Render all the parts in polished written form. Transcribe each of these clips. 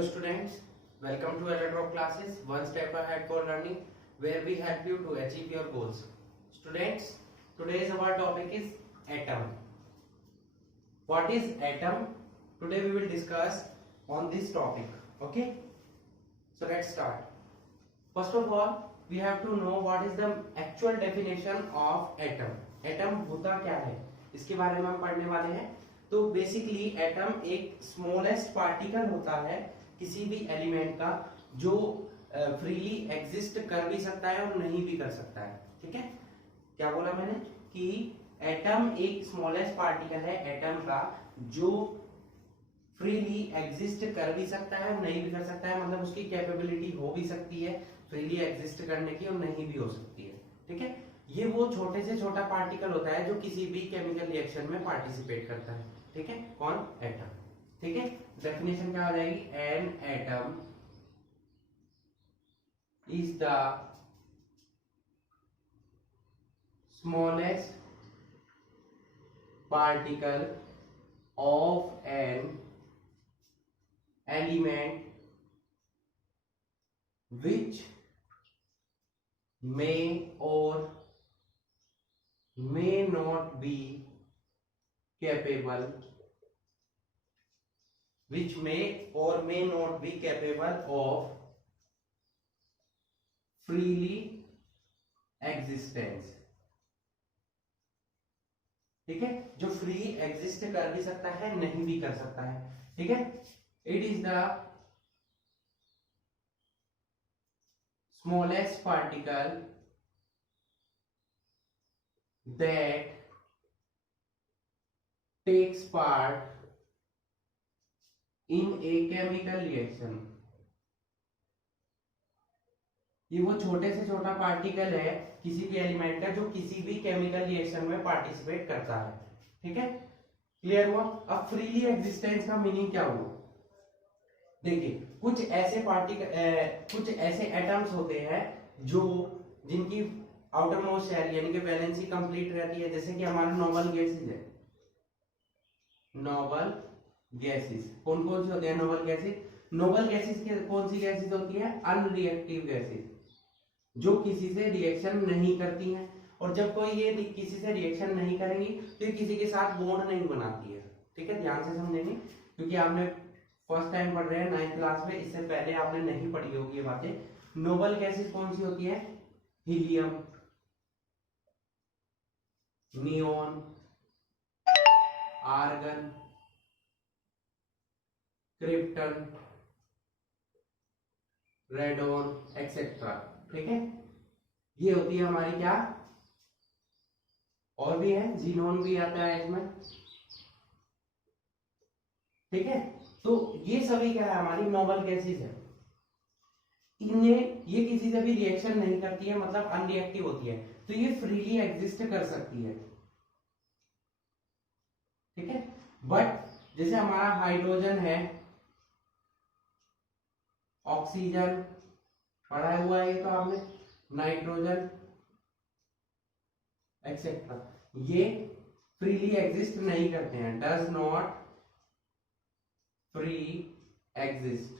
Hello students, welcome to Electro classes, one step ahead for learning, where we help you to achieve your goals. Students, today's our topic is atom. What is atom? Today we will discuss on this topic. Okay? So let's start. First of all, we have to know what is the actual definition of atom. Atom होता क्या है? इसके बारे में हम पढ़ने वाले हैं. तो बेसिकली एटम एक स्मॉलेस्ट पार्टिकल होता है किसी भी एलिमेंट का जो फ्रीली एग्जिस्ट कर भी सकता है और नहीं भी कर सकता है. ठीक है, क्या बोला मैंने कि एटम एक स्मॉलेस्ट पार्टिकल है एटम का जो फ्रीली एग्जिस्ट कर भी सकता है और नहीं भी कर सकता है. मतलब उसकी कैपेबिलिटी हो भी सकती है फ्रीली एग्जिस्ट करने की और नहीं भी हो सकती है. ठीक है, ये वो छोटे से छोटा पार्टिकल होता है जो किसी भी केमिकल रिएक्शन में पार्टिसिपेट करता है. ठीक है, कौन? एटम. ठीक है, डेफिनेशन क्या हो जाएगी? An atom is the smallest particle of an element which may or may not be capable of freely existence. ठीक है, जो फ्री एग्जिस्ट कर भी सकता है नहीं भी कर सकता है. ठीक है, it is the smallest particle that takes part in a chemical reaction. ये वो छोटे से छोटा पार्टिकल है किसी भी एलिमेंट का जो किसी भी केमिकल रिएक्शन में पार्टिसिपेट करता है. ठीक है, क्लियर हुआ? अब फ्रीली एग्जिस्टेंस का मीनिंग क्या हुआ? देखिए, कुछ ऐसे एटम्स होते हैं जो जिनकी आउटर मोस्ट शेल यानी कि वैलेंसी कंप्लीट रहती है. जैसे कि हमारा नोबल गैसेस है. नोबल गैसेस कौन कौन सी होती है? Noble gases. नोबल गैसेस की कौन सी गैसेस होती है? अनरिएक्टिव गैसेस, जो किसी से रिएक्शन नहीं करती हैं. और जब कोई ये किसी से रिएक्शन नहीं करेंगी तो ये किसी के साथ बॉन्ड नहीं बनाती है. ठीक है, ध्यान से समझेंगे क्योंकि आपने फर्स्ट टाइम पढ़ रहे हैं 9th क्लास में, इससे पहले आपने नहीं पढ़ी होगी ये बातें. नोबल गैसेस कौन सी होती है? Helium, neon, argon, krypton, radon et cetera. ठीक है, ये होती है हमारी क्या? और भी है, जीनोन भी आता है इसमें. ठीक है, तो ये सभी क्या है? हमारी नोबल गैसेस है. इन्हें ये किसी से भी रिएक्शन नहीं करती है, मतलब अनरिएक्टिव होती है, तो ये फ्रीली एग्जिस्ट कर सकती है. ठीक है, बट जैसे हमारा हाइड्रोजन है, ऑक्सीजन पढ़ा हुआ है तो आपने, नाइट्रोजन एक्सेट्रा, ये फ्रीली एग्जिस्ट नहीं करते हैं. डज नॉट फ्री एग्जिस्ट,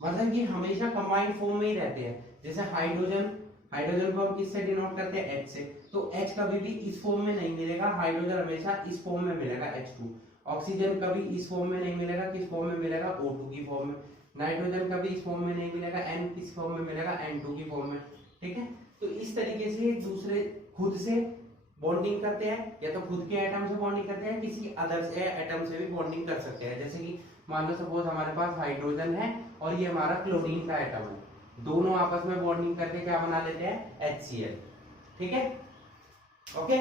मतलब ये हमेशा कंबाइंड फॉर्म में ही रहते हैं. जैसे हाइड्रोजन को हम किससे डिनोट करते हैं? H से. तो H कभी भी इस फॉर्म में नहीं मिलेगा, हाइड्रोजन हमेशा इस फॉर्म में मिलेगा, H2. ऑक्सीजन कभी इस फॉर्म में नहीं मिलेगा, किस फॉर्म में मिलेगा? O2 की फॉर्म में. नाइट्रोजन कभी इस फॉर्म में नहीं मिलेगा, N किस फॉर्म में मिलेगा? N2 की फॉर्म में. ठीक है, तो इस तरीके से एक दूसरे खुद से बॉन्डिंग करते हैं, या तो खुद के एटम से बॉन्डिंग करते हैं, किसी अदर से एटम से भी बॉन्डिंग कर सकते हैं. जैसे कि मान लो सपोज हमारे पास हाइड्रोजन है और ये हमारा क्लोरीन का एटम है, दोनों आपस में बॉन्डिंग करके क्या बना लेते हैं? HCl. ठीक है, ओके.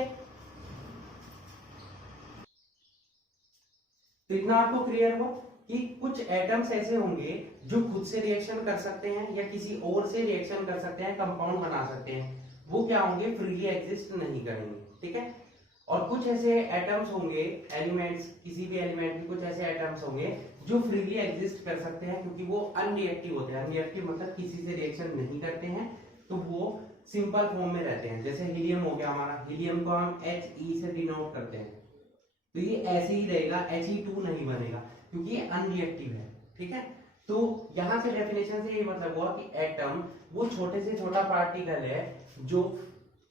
तो इतना आपको क्लियर हो कि कुछ एटम्स ऐसे होंगे जो खुद से रिएक्शन कर सकते हैं या किसी और से रिएक्शन कर सकते हैं, कंपाउंड बना सकते हैं. वो क्या होंगे? फ्रीली एग्जिस्ट नहीं करेंगे. ठीक है, और कुछ ऐसे एटम्स होंगे, एलिमेंट्स, किसी भी एलिमेंट के कुछ ऐसे एटम्स होंगे जो फ्रीली एग्जिस्ट कर सकते हैं क्योंकि वो अनरिएक्टिव होते हैं. अनरिएक्टिव मतलब किसी से रिएक्शन नहीं करते हैं, तो वो सिंपल फॉर्म में रहते हैं. जैसे हीलियम हो गया हमारा, हीलियम को हम He से डिनोट करते हैं, तो ये ऐसे ही रहेगा, He2 नहीं बनेगा क्योंकि ये अनरिएक्टिव है. ठीक है। तो यहां से डेफिनेशन से ये मतलब हुआ कि एटम वो छोटे से छोटा पार्टिकल है जो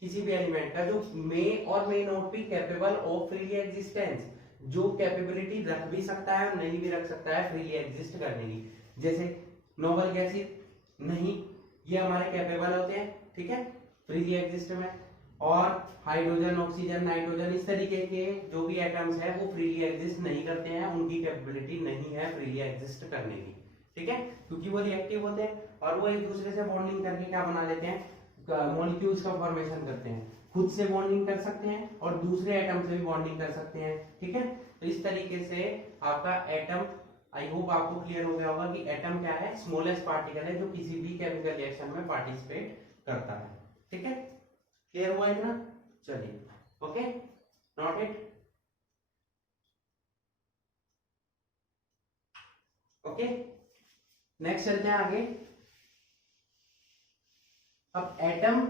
किसी भी एलिमेंट का जो मे और may not be capable of freely existence, जो कैपेबिलिटी रख भी सकता है और नहीं भी रख सकता है फ्रीली एग्जिस्ट करने की। जैसे नोबल गैसेस नहीं, ये हमारे कैपेबल होते हैं, ठीक है, फ्रीली एग्जिस्ट में। और हाइड्रोजन, ऑक्सीजन, नाइट्रोजन, इस तरीके के जो भी एटम्स है वो फ्रीली एग्जिस्ट नहीं करते हैं, उनकी कैपेबिलिटी नहीं है फ्रीली एग्जिस्ट करने की, ठीक है, क्योंकि वो रिएक्टिव होते हैं और वो एक दूसरे से बॉन्डिंग करके क्या बना लेते हैं, मॉलिक्यूल्स का फॉर्मेशन करते हैं। खुद से बॉन्डिंग कर सकते हैं और दूसरे एटम से भी बॉन्डिंग कर सकते हैं, ठीक है। तो इस तरीके से आपका एटम, आई होप आपको क्लियर हो गया होगा कि एटम क्या है, स्मॉलेस्ट पार्टिकल है जो किसी भी केमिकल रिएक्शन में पार्टिसिपेट करता है, ठीक है। क्लियर हुआ इतना? चलिए, okay, not it, okay, next चलते हैं आगे। अब एटम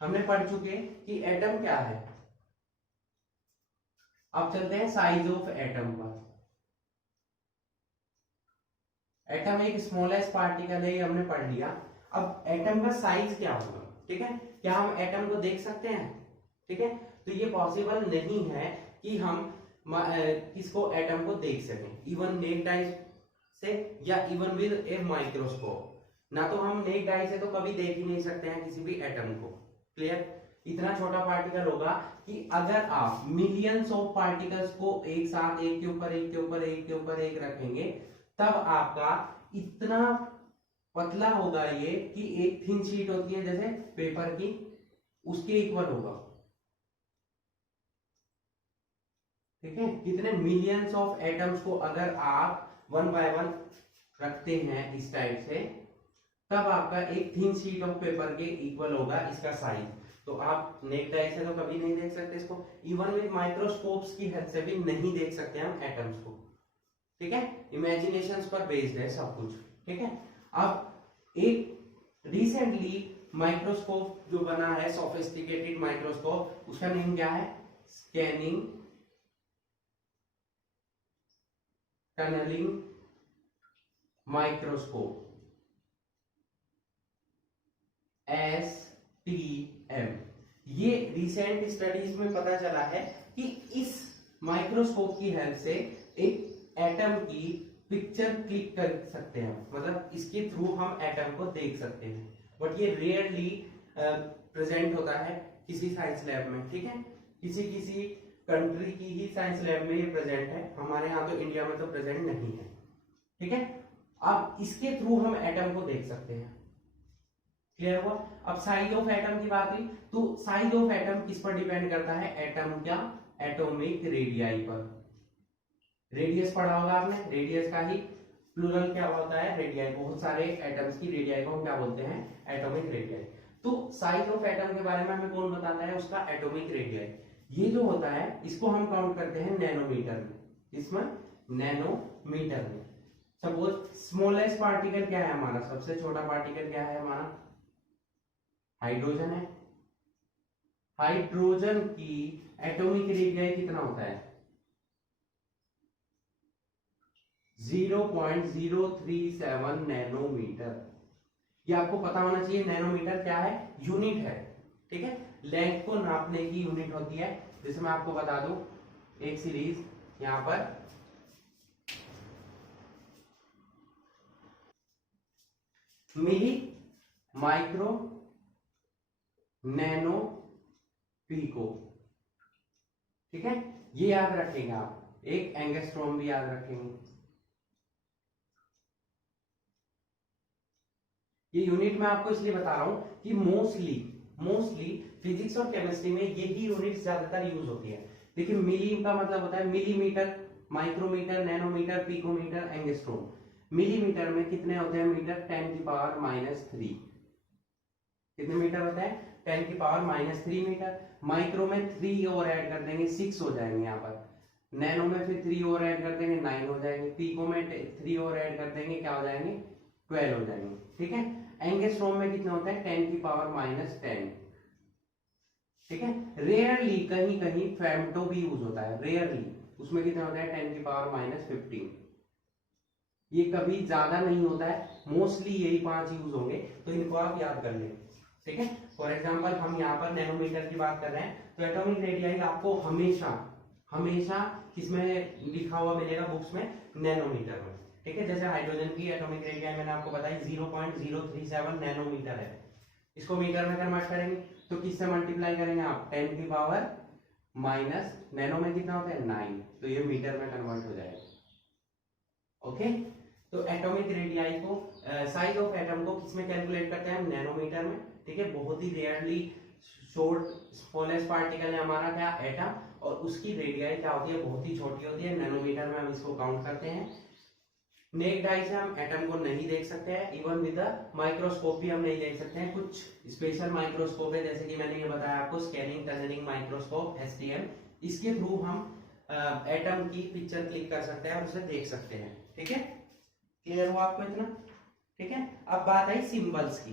हमने पढ़ चुके कि एटम क्या है। अब चलते हैं साइज ऑफ एटम पर। एटम एक स्मॉलेस्ट पार्टिकल है, ये हमने पढ़ लिया। अब एटम का साइज क्या होगा, ठीक है, क्या हम एटम को देख सकते हैं, ठीक है, तो ये पॉसिबल नहीं है कि हम किसको, एटम को देख सकें, इवन नेक्ड आई से या इवन विद ए माइक्रोस्कोप। ना तो हम नेक्ड आई से तो कभी देख ही नहीं सकते हैं किसी भी एटम को, क्लियर। इतना छोटा पार्टिकल होगा कि अगर आप मिलियंस ऑफ पार्टिकल्स को एक साथ एक के ऊपर एक के ऊपर एक के ऊपर एक रखेंगे, तब आपका इतना पतला होगा ये कि एक थिन शीट होती है जैसे पेपर की, उसके इक्वल होगा, ठीक है। कितने मिलियंस ऑफ एटम्स को अगर आप वन बाय वन रखते हैं इस टाइप से, तब आपका एक थिन शीट ऑफ पेपर के इक्वल होगा इसका साइज। तो आप नेक्ड आई से तो कभी नहीं देख सकते इसको, इवन विद माइक्रोस्कोप्स की हेल्प से भी नहीं देख सकते हम एटम्स को, ठीक है। इमेजिनेशंस पर बेस्ड है सब कुछ, ठीक है। अब एक रिसेंटली माइक्रोस्कोप जो बना है, सोफिस्टिकेटेड माइक्रोस्कोप, उसका नेम क्या है, स्कैनिंग टनलिंग माइक्रोस्कोप, STM। ये रिसेंट स्टडीज में पता चला है कि इस माइक्रोस्कोप की हेल्प से एक एटम की पिक्चर क्लिक कर सकते हैं, मतलब इसके थ्रू हम एटम को देख सकते हैं। बट ये रेयरली प्रेजेंट होता है किसी साइंस लैब में, ठीक है, किसी किसी कंट्री की ही साइंस लैब में ये प्रेजेंट है, हमारे यहाँ तो इंडिया में तो प्रेजेंट नहीं है, ठीक है। अब इसके थ्रू हम एटम को देख सकते हैं, क्लियर हुआ। अब साइज ऑफ एटम की बात हुई, तो साइज ऑफ एटम किस पर डिपेंड करता है, एटम का एटॉमिक रेडियाई पर। रेडियस पढ़ा होगा आपने, रेडियस का ही प्लूरल क्या होता है, रेडियाई। बहुत सारे एटम्स की रेडियाई को हम क्या बोलते हैं, एटॉमिक रेडियाई। तो साइज ऑफ एटम के बारे में हमें कौन बताता है, उसका एटॉमिक रेडियाई। ये जो होता है इसको हम काउंट करते हैं नैनोमीटर में, इसमें नैनोमीटर में। सपोज स्मॉलेस्ट पार्टिकल क्या है हमारा, सबसे छोटा पार्टिकल क्या है हमारा, हाइड्रोजन है। हाइड्रोजन की एटॉमिक रेडियस कितना होता है, 0.037 नैनोमीटर। ये आपको पता होना चाहिए, नैनोमीटर क्या है, यूनिट है, ठीक है। लेंथ को नापने की यूनिट होती है। जैसे मैं आपको बता दूं एक सीरीज यहां पर, मिली, माइक्रो, नैनो, पीको, ठीक है, ये याद रखेंगे आप। एक एंगस्ट्रॉम भी याद रखेंगे। ये यूनिट मैं आपको इसलिए बता रहा हूं कि मोस्टली फिजिक्स और केमिस्ट्री में यही यूनिट ज्यादातर यूज होती है। देखिए, मिली का मतलब होता है millimetre, micrometre, nanometre, picometre, angstrom. Millimetre में कितने होते हैं मीटर, 10⁻³ कितने मीटर होता है, 10⁻³ मीटर। माइक्रो में 3 और ऐड कर देंगे 6 हो जाएंगे यहाँ पर। नैनो में फिर 3 और ऐड कर देंगे 9 हो जाएंगे। पीको में 3 और ऐड कर देंगे क्या हो जाएंगे, 12 हो जाएंगे, ठीक है। एंगस्ट्रॉम में कितना होता है, 10⁻10, ठीक है। रेयरली कहीं कहीं फेम्टो भी यूज होता है, रेयरली, उसमें कितना होता है 10⁻15, ये कभी ज्यादा नहीं होता है, मोस्टली यही 5 यूज होंगे, तो इनको आप याद कर लें। ठीक है, फॉर एग्जांपल हम यहाँ पर नैनोमीटर की बात कर रहे हैं, तो एटॉमिक रेडियाई आपको हमेशा हमेशा किसमें लिखा हुआ मिलेगा, बुक्स में, नैनोमीटर में। ठीक है, जैसे हाइड्रोजन की एटॉमिक रेडियाई मैंने आपको बताई 0.037 नैनोमीटर है, इसको मीटर में कन्वर्ट करेंगे तो किससे मल्टीप्लाई करेंगे आप, 10 की पावर माइनस, नैनो में कितना होता है 9, तो ये मीटर में कन्वर्ट हो जाएगा। ओके, तो एटॉमिक रेडियाई को, साइज ऑफ एटम को किसमें कैलकुलेट करते हैं हम, नैनोमीटर में। ठीक है, बहुत ही रेयरली शॉर्ट स्मॉलेस्ट पार्टिकल है हमारा क्या, एटम, और उसकी रेडियाई क्या होती है, बहुत ही छोटी होती है, नैनोमीटर में हम इसको काउंट करते हैं। नेक्ड आई से हम एटम को नहीं देख सकते हैं, इवन विद माइक्रोस्कोप भी हम नहीं देख सकते हैं, कुछ स्पेशल माइक्रोस्कोप है, जैसे कि मैंने ये बताया आपको, स्कैनिंग टनलिंग माइक्रोस्कोप STM, इसके थ्रू हम एटम की पिक्चर क्लिक कर सकते हैं और उसे देख सकते हैं। ठीक है, क्लियर हुआ आपको इतना? ठीक है, अब बात आई सिंबल्स की,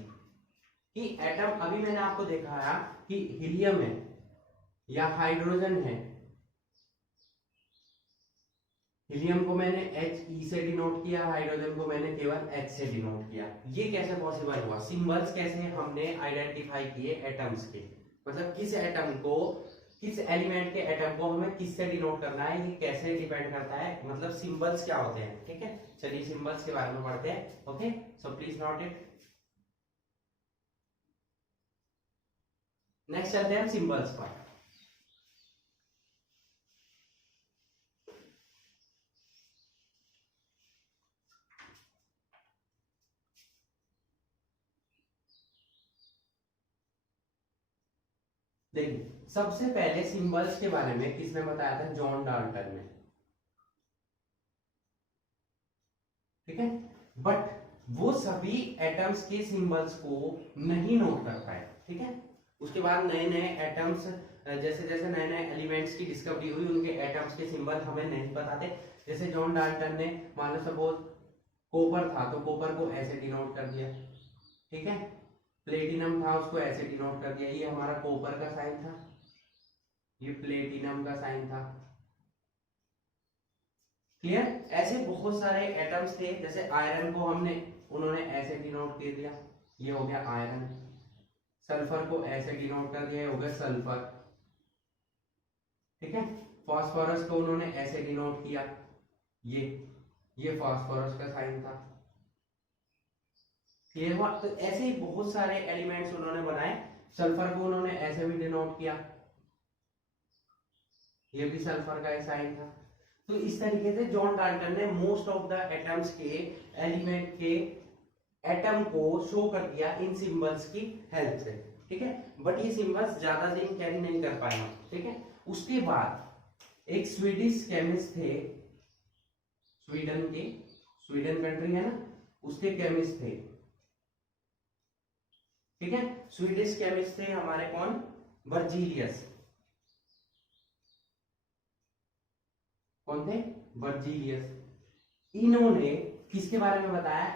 कि एटम, अभी मैंने आपको दिखाया कि हीलियम है या हाइड्रोजन है, हीलियम को मैंने He से डिनोट किया, हाइड्रोजन को मैंने केवल H से डिनोट किया। ये कैसे पॉसिबल हुआ, सिंबल्स कैसे हमने आइडेंटिफाई किए एटम्स के, मतलब किस एटम को, किस एलिमेंट के एटम को हमें किससे डिनोट करना है, ये कैसे डिपेंड करता है, मतलब सिंबल्स क्या होते हैं। ठीक है, चलिए सिंबल्स के बारे में पढ़ते हैं। Okay, so please note it. Next चलते हैं सिंबल्स पर। देखिए, सबसे पहले सिंबल्स के बारे में किसने बताया था, जॉन डाल्टन ने। ठीक है, बट वो सभी एटम्स के सिंबल्स को नहीं नोट कर पाए। ठीक है, उसके बाद नए नए एटम्स, जैसे जैसे नए नए एलिमेंट्स की डिस्कवरी हुई, उनके एटम्स के सिंबल हमें नहीं पता थे। जैसे जॉन डाल्टन ने, मान लो सपोज कॉपर था तो कॉपर को ऐसे डिनोट कर दिया। ठीक है, प्लेटिनम था, उसको ऐसे डिनोट कर दिया, ये हमारा कॉपर का साइन था, ये प्लेटिनम का साइन था। क्लियर? ऐसे बहुत सारे एटम्स थे, जैसे आयरन को हमने, उन्होंने ऐसे डिनोट कर दिया, ये हो गया आयरन। सल्फर को ऐसे डिनोट कर दिया, हो गया सल्फर। ठीक है, फास्फोरस को उन्होंने ऐसे डिनोट किया, ये फास्फोरस का साइन था। क्लियर हुआ? तो ऐसे ही बहुत सारे एलिमेंट्स उन्होंने बनाए। सल्फर को उन्होंने ऐसे भी डिनोट किया, ये भी सल्फर का साइन था। तो इस तरीके से जॉन डाल्टन ने मोस्ट ऑफ द एटम्स के, एलिमेंट के एटम को शो कर दिया इन सिंबल्स की हेल्प से। ठीक है, बट ये सिंबल्स ज्यादा दिन कैरी नहीं कर पाए। ठीक है, उसके बाद एक स्वीडिश केमिस्ट थे, स्वीडन के, स्वीडन कंट्री है ना, उसके केमिस्ट थे। ठीक है, स्वीडिश केमिस्ट थे हमारे कौन, बर्जीलियस। कौन थे, बर्जीलियस। इन्होंने किसके बारे में बताया,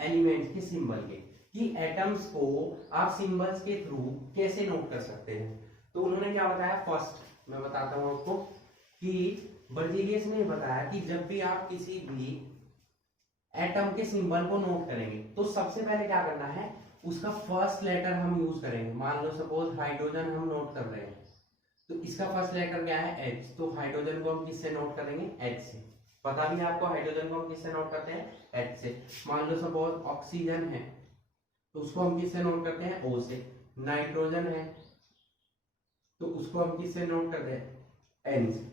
एलिमेंट्स के सिंबल के, कि एटम्स को आप सिंबल्स के थ्रू कैसे नोट कर सकते हैं। तो उन्होंने क्या बताया, फर्स्ट मैं बताता हूं आपको, कि बर्जीलियस ने बताया कि जब भी आप किसी भी एटम के सिंबल को नोट करेंगे तो सबसे पहले क्या करना है, उसका फर्स्ट लेटर हम यूज करेंगे। मान लो सपोज हाइड्रोजन हम नोट कर रहे हैं, तो इसका फर्स्ट लेटर क्या है, H, तो हाइड्रोजन को हम किससे नोट करेंगे, H से। पता भी है आपको हाइड्रोजन को हम किससे नोट करते हैं, H से। मान लो सपोज ऑक्सीजन है तो उसको हम किससे नोट करते हैं, O से। नाइट्रोजन है तो उसको हम किससे नोट करते हैं, N से।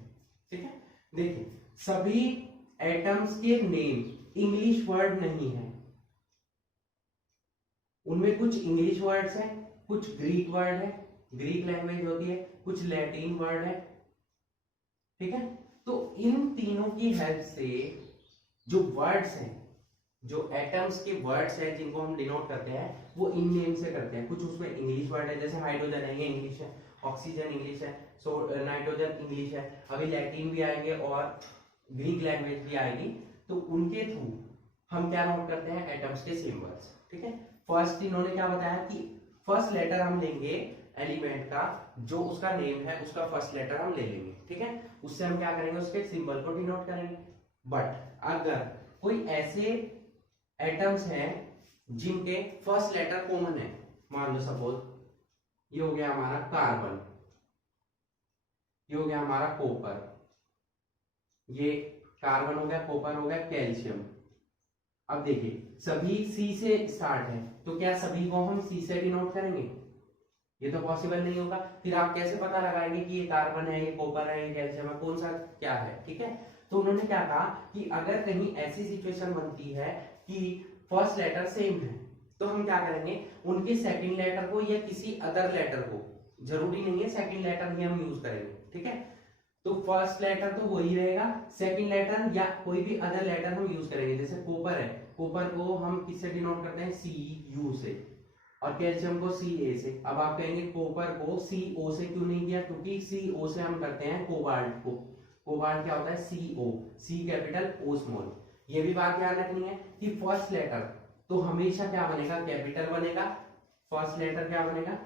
ठीक है, देखिए सभी एटम्स के नेम इंग्लिश वर्ड नहीं है, उनमें कुछ इंग्लिश वर्ड्स हैं, कुछ ग्रीक वर्ड है, ग्रीक लैंग्वेज होती है, कुछ लैटिन वर्ड है। ठीक है, तो इन तीनों की हेल्प से जो वर्ड्स हैं, जो एटम्स के वर्ड्स हैं जिनको हम डिनोट करते हैं, वो इन नेम से करते हैं। कुछ उसमें इंग्लिश वर्ड है, जैसे हाइड्रोजन है ये इंग्लिश है, ऑक्सीजन इंग्लिश है, सो नाइट्रोजन इंग्लिश है, अभी लैटिन भी आएंगे और ग्रीक लैंग्वेज भी आएगी। तो उनके थ्रू हम क्या नोट करते हैं, एटम्स के सिंबल्स। ठीक है, फर्स्ट इन्होंने क्या बताया कि फर्स्ट लेटर हम लेंगे एलिमेंट का, जो उसका नेम है उसका फर्स्ट लेटर हम ले लेंगे। ठीक है, उससे हम क्या करेंगे, उसके सिंबल को डिनोट करेंगे। बट अगर कोई ऐसे एटम्स हैं जिनके फर्स्ट लेटर कॉमन है। मान लो सपोज ये हो गया हमारा कार्बन, ये हो गया हमारा कॉपर, ये कार्बन हो गया, कॉपर हो गया, कैल्शियम। अब देखिए सभी सी से स्टार्ट है, तो क्या सभी को हम सी से डिनोट करेंगे? ये तो पॉसिबल नहीं होगा। फिर आप कैसे पता लगाएंगे कि ये कार्बन है, ये कॉपर है, ये कैल्शियम है, कौन सा क्या है? ठीक है, तो उन्होंने क्या कहा कि अगर कहीं ऐसी सिचुएशन बनती है कि फर्स्ट लेटर सेम है, तो हम क्या करेंगे, उनके सेकंड लेटर को या किसी अदर लेटर को, जरूरी नहीं है सेकंड लेटर ही हम यूज करेंगे, ठीक है, तो फर्स्ट लेटर तो वही रहेगा, सेकंड लेटर या कोई भी अदर लेटर हम यूज करेंगे। जैसे कॉपर है, कॉपर को हम किससे डिनोट करते हैं? सी यू से, और कैल्शियम को सी ए से। अब आप कहेंगे कॉपर को सी ओ से क्यों नहीं किया? क्योंकि सी ओ से हम करते हैं कोबाल्ट को। कोबाल्ट क्या होता है? सी ओ, सी कैपिटल ओ स्मॉल। ये भी बात ध्यान रखनी है कि फर्स्ट लेटर तो हमेशा क्या बनेगा? कैपिटल बनेगा। फर्स्ट लेटर क्या बनेगा?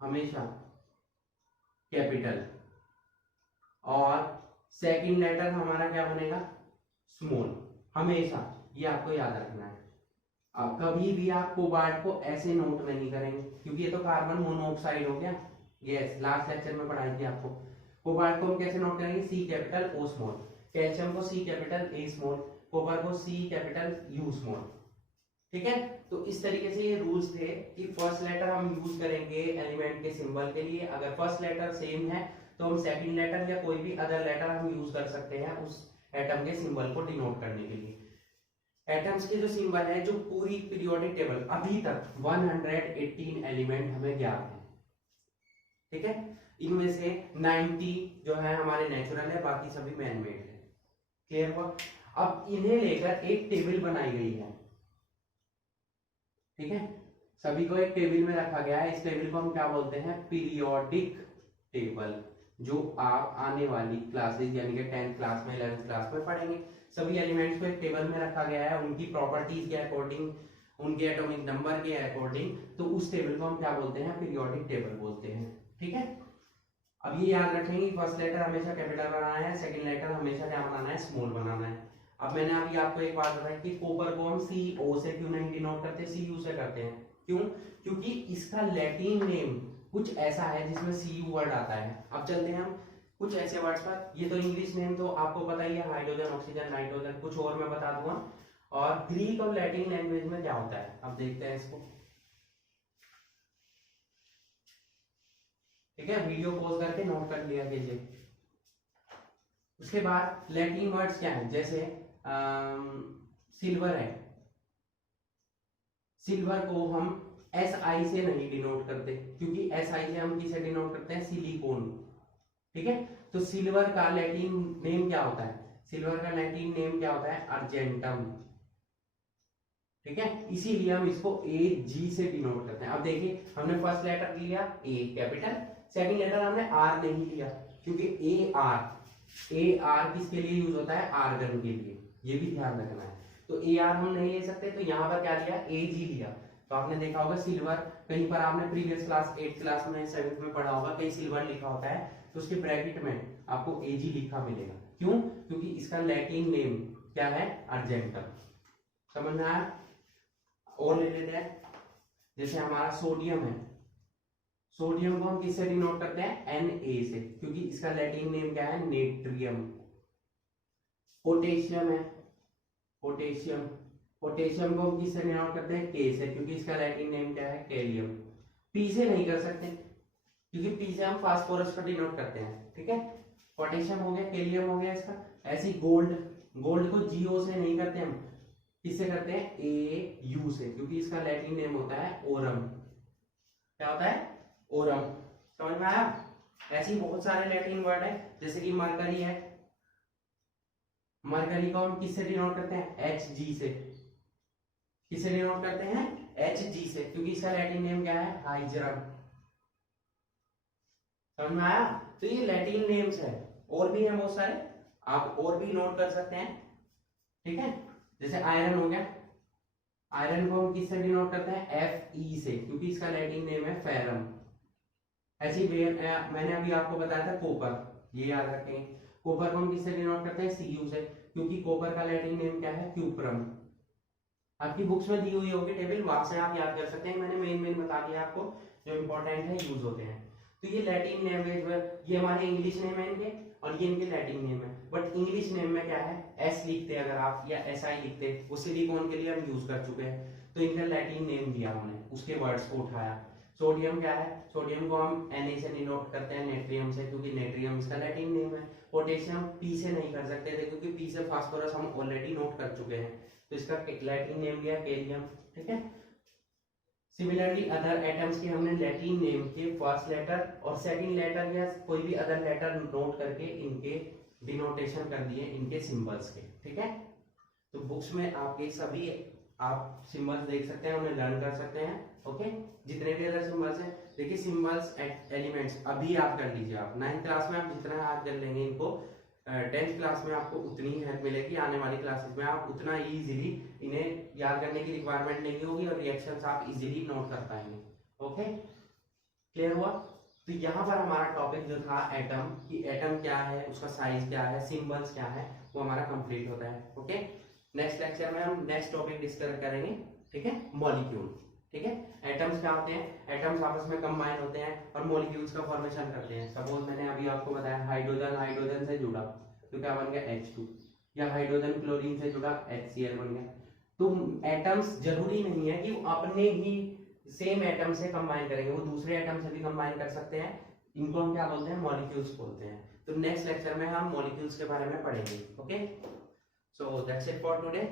हमेशा कैपिटल, और सेकंड लेटर हमारा क्या बनेगा? स्मॉल, हमेशा। ये आपको याद रखना है। अब कभी भी आप कोबाल्ट को ऐसे नोट नहीं करेंगे, क्योंकि ये तो कार्बन मोनोऑक्साइड हो गया। यस, लास्ट लेक्चर में पढ़ाई थी आपको। कोबाल्ट को हम कैसे नोट करेंगे? सी कैपिटल ओ स्मॉल। कैल्शियम को सी कैपिटल ए स्मॉल, कॉपर को सी कैपिटल यू स्मॉल। ठीक है, तो इस तरीके से ये रूल्स थे कि फर्स्ट लेटर हम यूज करेंगे एलिमेंट के सिंबल के लिए। अगर फर्स्ट लेटर सेम है तो हम सेकंड लेटर या कोई भी अदर लेटर हम यूज कर सकते हैं उस एटम के सिंबल को डिनोट करने के लिए। एटम्स के जो सिंबल है, जो पूरी पीरियोडिक टेबल अभी तक 118 एलिमेंट हमें ज्ञात है, ठीक है, इनमें से 90 जो है हमारे नेचुरल है, बाकी सभी मैन मेड है। क्लियर हुआ? अब इन्हें लेकर एक टेबल बनाई गई है, ठीक है, सभी को एक टेबल में रखा गया है। इस टेबल को हम क्या बोलते हैं? पीरियोडिक टेबल, जो आप आने वाली क्लासेस यानी कि 10th क्लास में 11th क्लास में पढ़ेंगे। सभी एलिमेंट्स को एक टेबल में रखा गया है उनकी प्रॉपर्टीज के अकॉर्डिंग, उनके एटॉमिक नंबर के अकॉर्डिंग, तो उस टेबल को हम क्या बोलते हैं? पीरियोडिक टेबल बोलते हैं। ठीक है, अब ये याद रखेंगे फर्स्ट लेटर हमेशा कैपिटल बनाना है, सेकंड लेटर हमेशा क्या बनाना है? स्मॉल बनाना है। अब मैंने अभी आपको एक बात बताई कि कॉपर को हम सी ओ से क्यों नहीं डिनोट करते, सी यू से करते हैं। क्यों? क्योंकि इसका लैटिन नेम कुछ ऐसा है जिसमें सी यू वर्ड आता है। अब चलते हैं हम कुछ ऐसे वर्ड्स पर। ये तो इंग्लिश नेम तो आपको पता ही है, हाइड्रोजन, ऑक्सीजन, नाइट्रोजन। कुछ और मैं बता दूंगा। और ग्रीक और लैटिन लैंग्वेज में क्या होता है, अब देखते हैं इसको। ठीक है, वीडियो पॉज करके नोट कर लिया कीजिए। उसके बाद लैटिन वर्ड्स क्या है? जैसे सिल्वर है, सिल्वर को हम एस आई से नहीं डिनोट करते, क्योंकि एस आई से हम किसे डिनोट करते हैं? सिलिकॉन। ठीक है, तो सिल्वर का लैटिन नेम क्या होता है? सिल्वर का लैटिन नेम क्या होता है? अर्जेंटम। ठीक है, इसीलिए हम इसको ए जी से डिनोट करते हैं। अब देखिए, हमने फर्स्ट लेटर लिया ए कैपिटल, सेकंड लेटर हमने आर नहीं लिया, क्योंकि ए आर किसके लिए यूज होता है? आर्गन के लिए। ये भी ध्यान रखना है। तो ए आर हम नहीं ले सकते, तो यहाँ पर क्या लिया? ए जी लिया। तो आपने देखा होगा सिल्वर, कहीं पर आपने प्रीवियस क्लास 8th क्लास में 7th में पढ़ा होगा, कहीं सिल्वर लिखा होता है तो उसके ब्रैकेट में आपको ए जी लिखा मिलेगा। क्यों? क्योंकि इसका लैटिन नेम क्या है? अर्जेंटम। समझ में आया? और ले लेते हैं, जैसे हमारा सोडियम है, सोडियम को हम किससे डिनोट करते हैं? एन ए से, क्योंकि इसका लैटिन नेम क्या है? नेट्रियम। पोटेशियम है, पोटेशियम, पोटेशियम को हम किससे डिनोट करते हैं? के से, क्योंकि इसका लैटिन नेम क्या है? कैलियम। पी से नहीं कर सकते, क्योंकि पी से हम फास्फोरस को डिनोट करते हैं। ठीक है, पोटेशियम हो गया, कैलियम हो गया इसका। ऐसी गोल्ड, गोल्ड को जीओ से नहीं करते हम, किससे करते हैं? ए यू से, क्योंकि इसका लैटिन नेम होता है ओरम। क्या होता है? ओरम। समझ में आया? ऐसे ही बहुत सारे लैटिन वर्ड है, जैसे कि मरकरी है, मरकरी को हम किससे डिनोट करते हैं? एच जी से। किससे डिनोट करते हैं? एच जी से, क्योंकि इसका लैटिन नेम क्या है? हाइजरम। समझ में आया? तो ये लैटिन नेम्स है, और भी हैं बहुत सारे, आप और भी नोट कर सकते हैं। ठीक है, जैसे आयरन हो गया, आयरन को हम किससे डिनोट करते हैं? एफ ई से, क्योंकि इसका लैटिन नेम है फेरम। ऐसी मैंने अभी आपको बताया था कॉपर, ये याद रखेंगे। कॉपर को हम किससे डिनोट करते हैं? सी यू से, क्योंकि कॉपर का लैटिन नेम क्या है, क्यूप्रम। आपकी बुक्स में दी हुई होगी टेबल, वहां से आप याद कर सकते हैं। मैंने मेन बता दिया आपको जो इंपॉर्टेंट है, यूज होते हैं। तो ये लैटिन नेम है, ये हमारे इंग्लिश नेम है इनके, और ये इनके लैटिन नेम है। बट इंग्लिश नेम में क्या है, एस लिखते अगर आप, या एस आई लिखते, वो सिलिकॉन के लिए हम यूज कर चुके हैं, तो इनका लैटिन नेम दिया हमने, उसके वर्ड्स को उठाया। सोडियम क्या है, सोडियम को हम Na से डिनोट करते हैं, नेट्रियम से, क्योंकि नेट्रियम इसका लैटिन नेम है। पोटेशियम P से नहीं कर सकते थे, क्योंकि P से फास्फोरस हम ऑलरेडी नोट कर चुके हैं, तो इसका लैटिन नेम लिया कैलियम। ठीक है। सिमिलरली अदर एटम्स के हमने लैटिन नेम के फर्स्ट लेटर और सेकंड लेटर या कोई भी अदर लेटर नोट करके इनके डिनोटेशन कर दिए, इनके सिंबल्स के। ठीक है। तो बुक्स में आपके सभी आप सिंबल्स देख सकते हैं, उन्हें लर्न कर सकते हैं। ओके, जितने भी अदर सिंबल्स हैं, देखिए सिंबल्स एलिमेंट्स अभी याद कर लीजिए आप। 9th क्लास में आप जितना याद कर लेंगे इनको, 10th क्लास में आपको उतनी ही हेल्प मिलेगी। आने वाली क्लासेस में आप उतना इजीली इन्हें याद करने की रिक्वायरमेंट नहीं होगी, और रिएक्शंस आप इजीली नोट कर पाएंगे। ओके, क्लियर हुआ? तो यहाँ पर हमारा टॉपिक जो था एटम, कि एटम क्या है, उसका साइज क्या है, सिंबल्स क्या है, वो हमारा कंप्लीट होता है। ओके, नेक्स्ट लेक्चर में हम नेक्स्ट टॉपिक डिस्कस करेंगे। ठीक है, मॉलिक्यूल। ठीक है, एटम्स क्या होते हैं, एटम्स आपस में कंबाइन होते हैं और मॉलिक्यूल्स का फॉर्मेशन करते हैं। सपोज मैंने अभी आपको बताया हाइड्रोजन हाइड्रोजन से जुड़ा तो क्या बन गया, H2, या हाइड्रोजन क्लोरीन से जुड़ा HCl बन गया। तो एटम्स जरूरी नहीं है कि वो अपने ही सेम एटम से कंबाइन करेंगे, वो दूसरे एटम से भी कंबाइन कर सकते हैं। इनको हम क्या बोलते हैं, मॉलिक्यूल्स बोलते हैं। तो नेक्स्ट लेक्चर में हम मॉलिक्यूल्स के बारे में पढ़ेंगे। Okay, so that's it for today.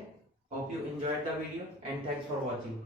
Hope you enjoyed the video and thanks for watching.